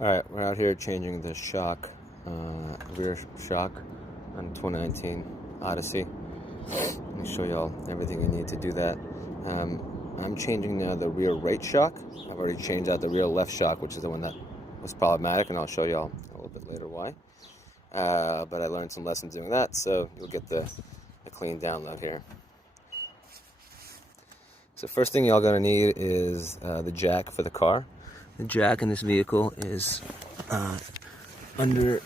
Alright, we're out here changing the shock, rear shock on 2019 Odyssey. Let me show y'all everything you need to do that. I'm changing now the rear right shock. I've already changed out the rear left shock, which is the one that was problematic, and I'll show y'all a little bit later why. But I learned some lessons doing that, so you'll get the clean download here. So first thing y'all gonna need is the jack for the car. The jack in this vehicle is under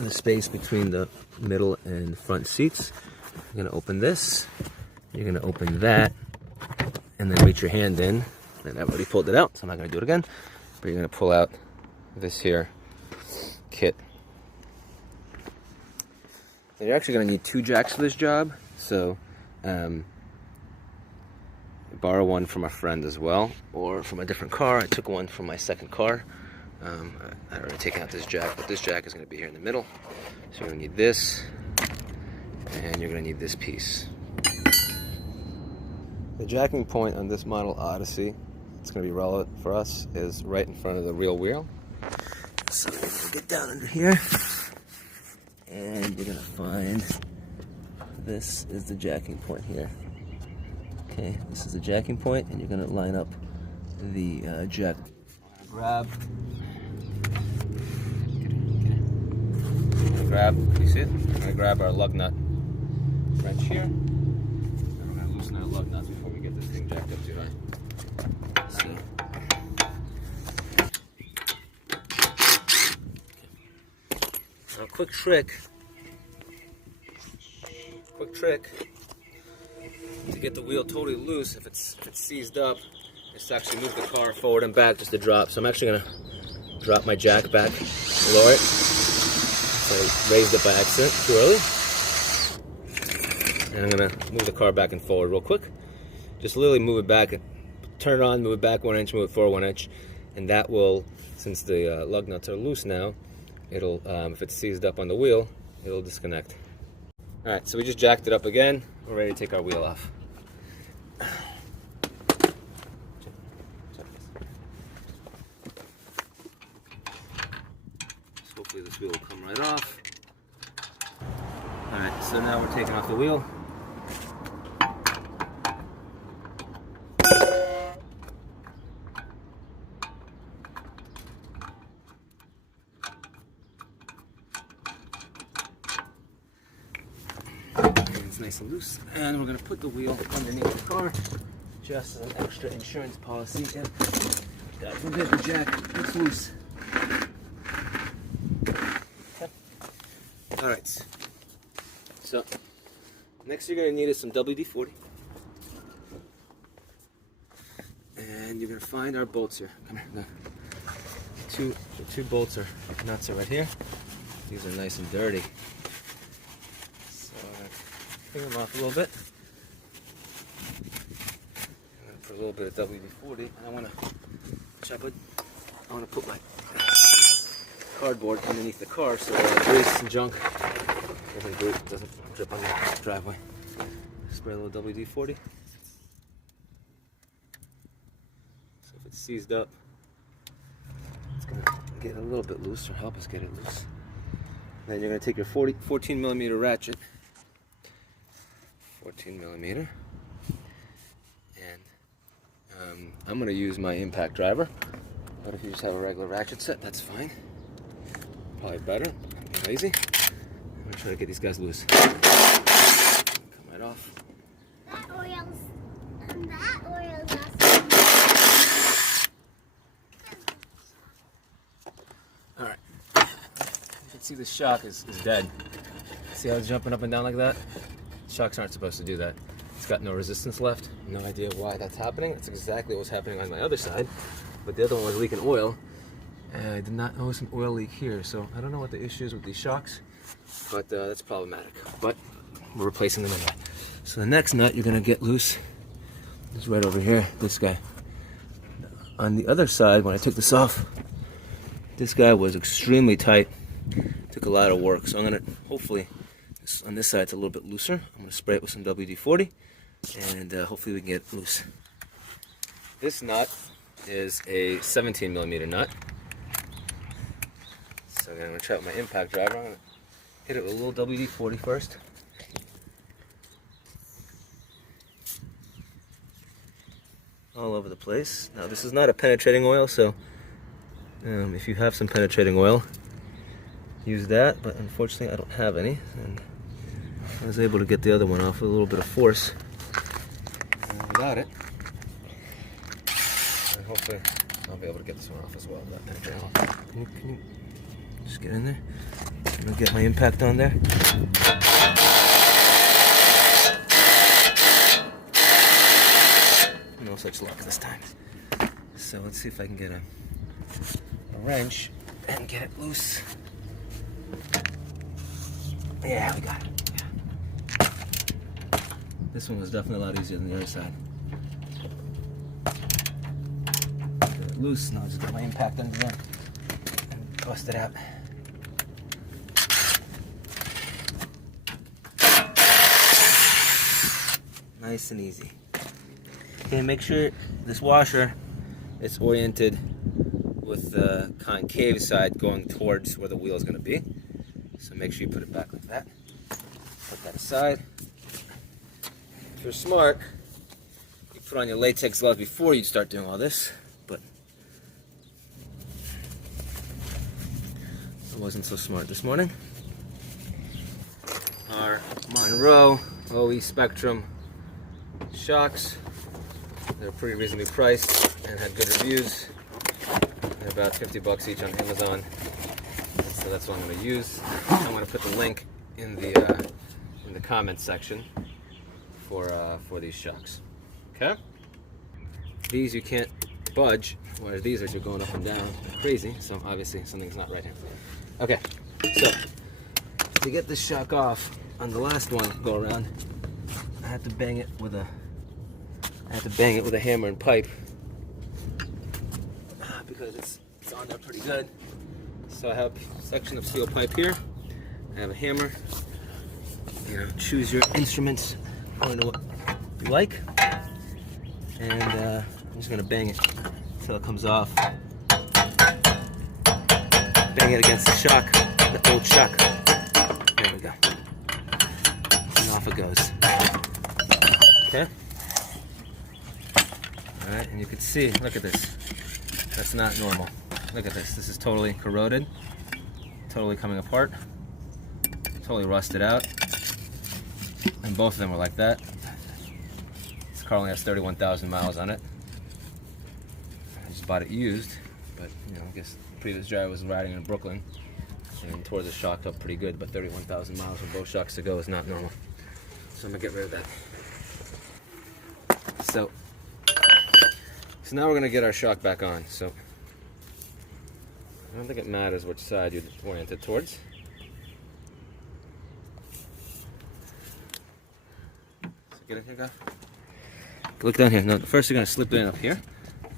the space between the middle and front seats. You're gonna open this, you're gonna open that, and then reach your hand in. And I've already pulled it out, so I'm not gonna do it again. But you're gonna pull out this here kit. And you're actually gonna need two jacks for this job, so borrow one from a friend as well, or from a different car. I took one from my second car. I already taken out this jack, but this jack is going to be here in the middle. So you're going to need this, and you're going to need this piece. The jacking point on this model Odyssey, it's going to be relevant for us, is right in front of the rear wheel. So you're going to get down under here, and you're going to find this is the jacking point here. Okay, this is the jacking point, and you're going to line up the jack. Grab. You see it? We're going to grab our lug nut wrench here, and we're going to loosen our lug nuts before we get this thing jacked up too high. So. Now, quick trick to get the wheel totally loose, if it's seized up, is to actually move the car forward and back just to drop. So I'm actually going to drop my jack back, lower it. So I raised it by accident too early. And I'm going to move the car back and forward real quick. Just literally move it back, turn it on, move it back 1 inch, move it forward 1 inch. And that will, since the lug nuts are loose now, it'll, if it's seized up on the wheel, it'll disconnect. Alright, so we just jacked it up again. We're ready to take our wheel off. So hopefully this wheel will come right off. Alright, so now we're taking off the wheel. It's nice and loose, and we're going to put the wheel underneath the car just as an extra insurance policy if God forbid the jack gets loose. Okay. Alright, so next you're going to need is some WD-40, and you're going to find our bolts here. Come here, the two bolts are nuts are right here. These are nice and dirty. Clean them off a little bit. I'm going to put a little bit of WD-40, and I want to put my cardboard underneath the car so grease and junk doesn't drip on the driveway. Spray a little WD-40. So if it's seized up, it's going to get a little bit loose, or help us get it loose. Then you're going to take your 14 millimeter ratchet. 14 millimeter, and I'm going to use my impact driver, but if you just have a regular ratchet set, that's fine. Probably better. I'm lazy. I'm going to try to get these guys loose. Come right off. That oil's Alright. You can see the shock is dead. See how it's jumping up and down like that? Shocks aren't supposed to do that. It's got no resistance left. No idea why that's happening. That's exactly what's happening on my other side. But the other one was leaking oil. I did not notice an oil leak here, so I don't know what the issue is with these shocks, but that's problematic. But we're replacing them anyway. So the next nut you're gonna get loose is right over here, this guy. On the other side, when I took this off, this guy was extremely tight. Took a lot of work, so I'm gonna hopefully, on this side it's a little bit looser. I'm going to spray it with some WD-40, and hopefully we can get it loose. This nut is a 17 millimeter nut, So I'm going to try with my impact driver. I'm going to hit it with a little WD-40 first. All over the place. Now this is not a penetrating oil, so if you have some penetrating oil, use that, but unfortunately I don't have any, and I was able to get the other one off with a little bit of force. Without it, and hopefully I'll be able to get this one off as well. Can you just get in there? I'm gonna get my impact on there. No such luck this time. So let's see if I can get a wrench and get it loose. Yeah, we got it. Yeah. This one was definitely a lot easier than the other side. Get it loose, now I'll just get my impact under there and bust it out. Nice and easy. Okay, make sure this washer is oriented with the concave side going towards where the wheel is going to be. So make sure you put it back like that. Put that aside. If you're smart, you put on your latex gloves before you start doing all this, but I wasn't so smart this morning. Our Monroe OE Spectrum shocks. They're pretty reasonably priced and had good reviews. They're about $50 each on Amazon. So that's what I'm going to use. I'm going to put the link in the comments section for these shocks. Okay. These you can't budge, whereas these are just going up and down crazy. So obviously something's not right here. Okay. So to get this shock off on the last one go around, I had to bang it with a hammer and pipe because it's on there pretty good. So I have a section of steel pipe here. I have a hammer. You know, choose your instruments according to what you like. And I'm just gonna bang it until it comes off. Bang it against the shock, the old shock. There we go. And off it goes. Okay. All right, and you can see, look at this. That's not normal. Look at this. This is totally corroded, totally coming apart, totally rusted out. And both of them were like that. This car only has 31,000 miles on it. I just bought it used, but you know, I guess the previous driver was riding in Brooklyn and tore the shock up pretty good, but 31,000 miles with both shocks to go is not normal. So I'm gonna get rid of that. So now we're gonna get our shock back on. So I don't think it matters which side you orient it towards. So get in here, guy. Look down here. No, first you're gonna slip it in up here,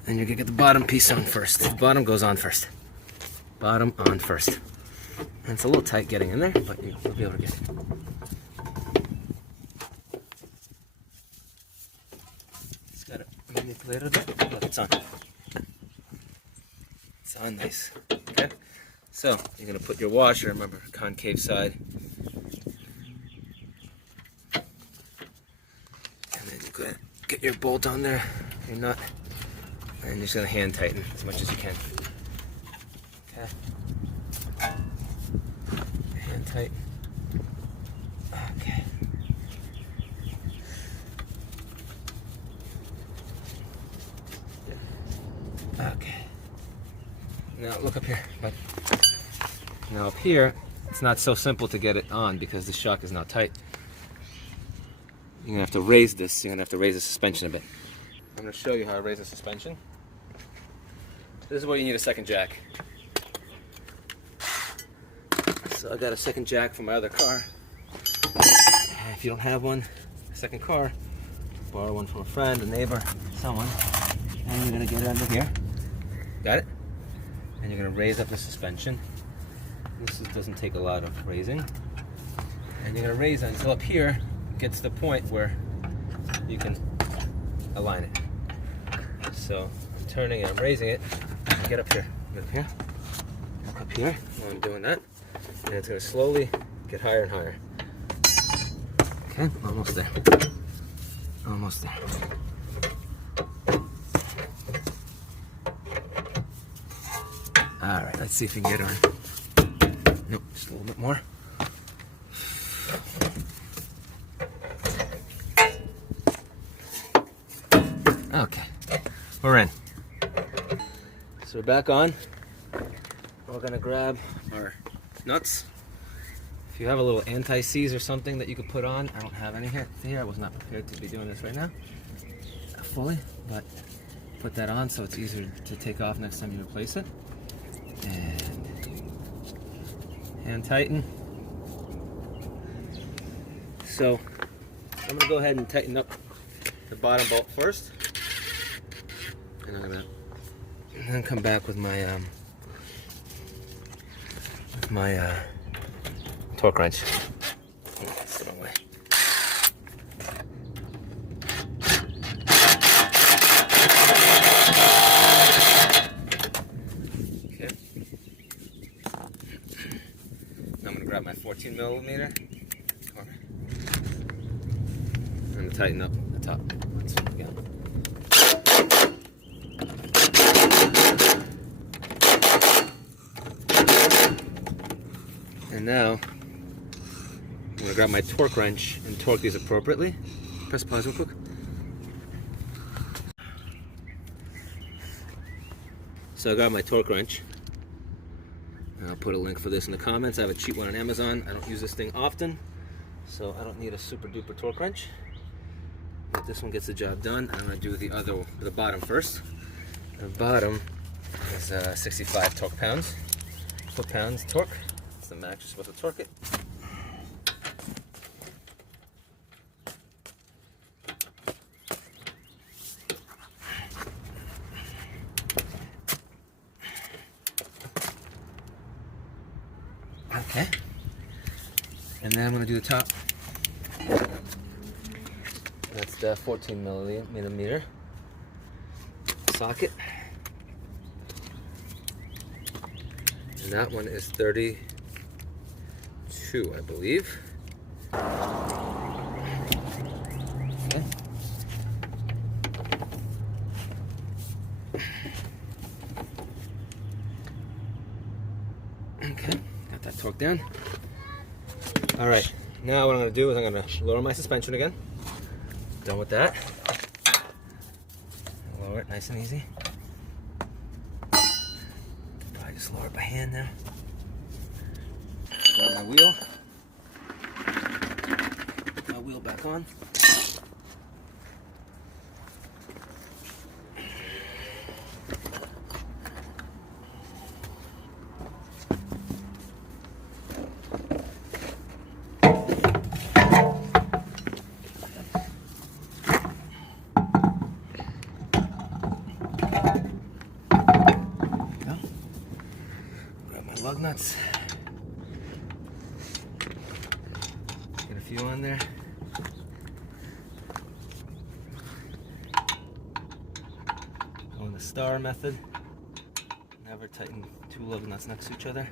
and you're gonna get the bottom piece on first. The bottom goes on first. Bottom on first. And it's a little tight getting in there, but you'll be able to get it. Just gotta manipulate it a bit. Look, it's on. It's on nice. Okay? So you're gonna put your washer, remember, concave side. And then you're gonna get your bolt on there, your nut, and you're just gonna hand tighten as much as you can. Okay? Hand tight. Okay. Okay. Now look up here. But now up here, it's not so simple to get it on because the shock is not tight. You're gonna have to raise this. You're gonna have to raise the suspension a bit. I'm gonna show you how I raise the suspension. This is where you need a second jack. So I got a second jack from my other car. If you don't have one, a second car, borrow one from a friend, a neighbor, someone, and you're gonna get it under here. Got it? And you're gonna raise up the suspension. This doesn't take a lot of raising. And you're gonna raise it until up here gets to the point where you can align it. So I'm turning and I'm raising it. Get up here. Get up here. shock up here while I'm doing that. And it's going to slowly get higher and higher. Okay, almost there. Almost there. Alright, let's see if we can get her in. Nope, just a little bit more. Okay, we're in. So we're back on. We're gonna grab our nuts. If you have a little anti-seize or something that you could put on, I don't have any here. I was not prepared to be doing this right now fully, but put that on so it's easier to take off next time you replace it. And hand tighten. So I'm gonna go ahead and tighten up the bottom bolt first, and I'm gonna then come back with my torque wrench. That's the wrong way. Okay. Now I'm gonna grab my 14mm. And tighten up the top once again. And now I'm going to grab my torque wrench and torque these appropriately. Press pause real quick. So I got my torque wrench. And I'll put a link for this in the comments. I have a cheap one on Amazon. I don't use this thing often, so I don't need a super duper torque wrench. But this one gets the job done. I'm going to do the bottom first. The bottom is 65 foot-pounds torque. That's the max you're supposed to torque it. Okay. And then I'm going to do the top. That's the 14mm socket. And that one is 32, I believe. Okay. Okay, got that torqued down. All right, now what I'm going to do is I'm going to lower my suspension again. Done with that. Lower it nice and easy. Probably just lower it by hand now. Grab my wheel. Put my wheel back on. Lug nuts. Get a few on there. Go in the star method. Never tighten two lug nuts next to each other.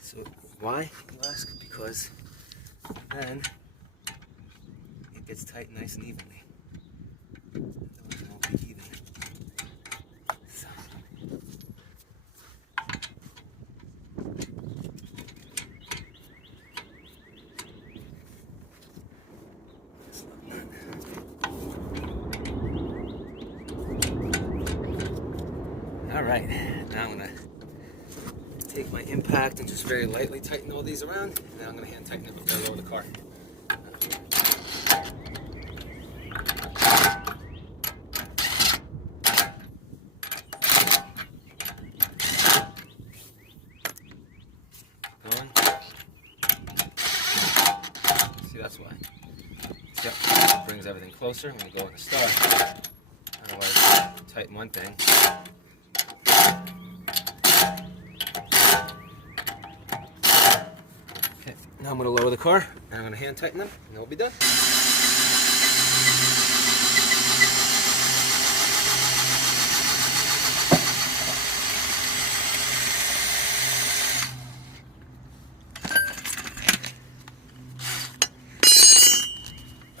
So why, you ask? Because then it gets tight nice and evenly. Alright, now I'm going to take my impact and just very lightly tighten all these around. And then I'm going to hand tighten it before I lower the car. Going. See, that's why. Yep, brings everything closer when we go in the star. Otherwise, tighten one thing. Okay, now I'm going to lower the car and I'm going to hand tighten them and then we'll be done.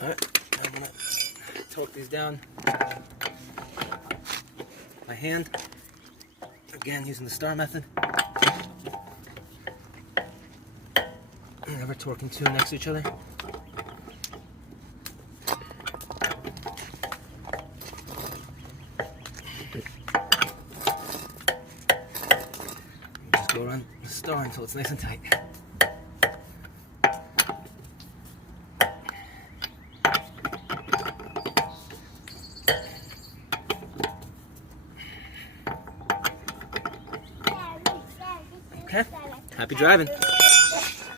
Alright, I'm gonna torque these down by hand. Again, using the star method. Never torquing two next to each other. Just go around the star until it's nice and tight. Okay, happy driving.